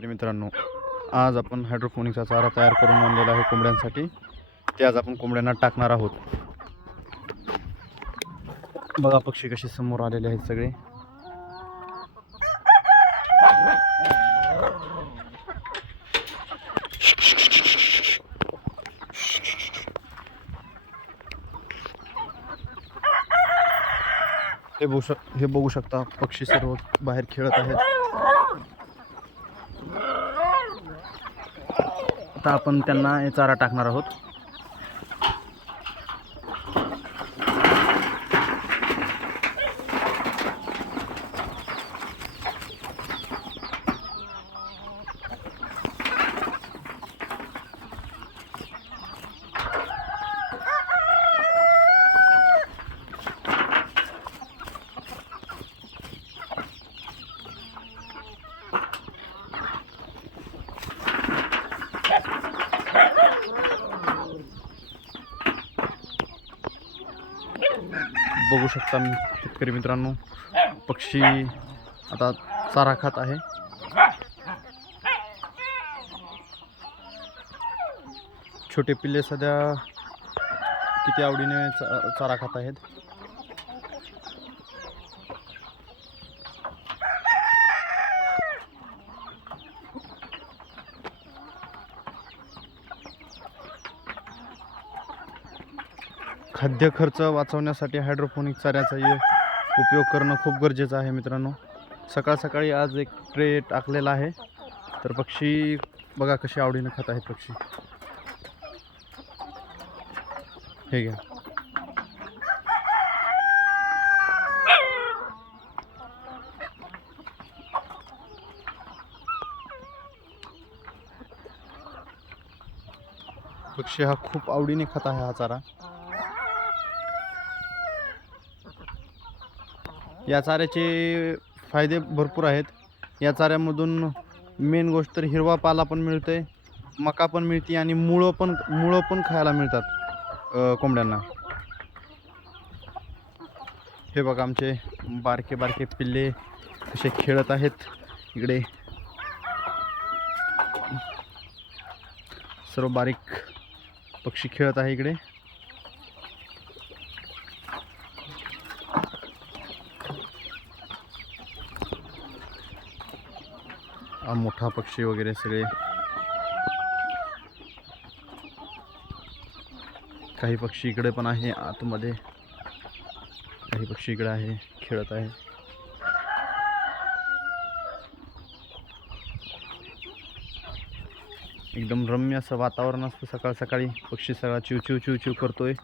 शेतकरी मित्रांनो, आज आपण हायड्रोपोनिक्सचा चारा तयार करून आणलेला आहे कोंबड्यांसाठी. ते आज आपण कोंबड्यांना टाकणार आहोत. बघा पक्षी कसे समोर आलेले आहेत सगळे. हे बघू शकता पक्षी सर्व बाहेर खेळत आहेत. आता आपण त्यांना हे चारा टाकणार आहोत. बघू शकता शेतकरी मित्रांनो, पक्षी आता चारा खात आहे. छोटे पिल्ले सध्या किती आवडीने चारा खात आहेत. खाद्य खर्च वाचवण्यासाठी हायड्रोपोनिक चाऱ्याचा उपयोग करणं खूप गरजेचं आहे मित्रांनो. सकाळ सकाळी आज एक ट्रे टाकलेला आहे, तर पक्षी बघा कशी आवडीने खात आहेत पक्षी. हे घ्या. पक्षी हा खूप आवडीने खात आहे हा चारा. या चाऱ्याचे फायदे भरपूर आहेत. या चाऱ्यामधून मेन गोष्ट तर हिरवा पाला पण मिळते, मका पण मिळते आणि मुळं पण खायला मिळतात कोंबड्यांना. हे बघा आमचे बारके बारके पिल्ले कसे खेळत आहेत इकडे. सर्व बारीक पक्षी खेळत आहे इकडे. मोठा पक्षी वगैरे सगळे. काही पक्षी इकडे पण आहे आतमध्ये, काही पक्षी इकडे आहे खेळत आहे. एकदम रम्य असं वातावरण असतं सकाळ सकाळी. पक्षी सगळा चिव चिव चिव चिव करतोय.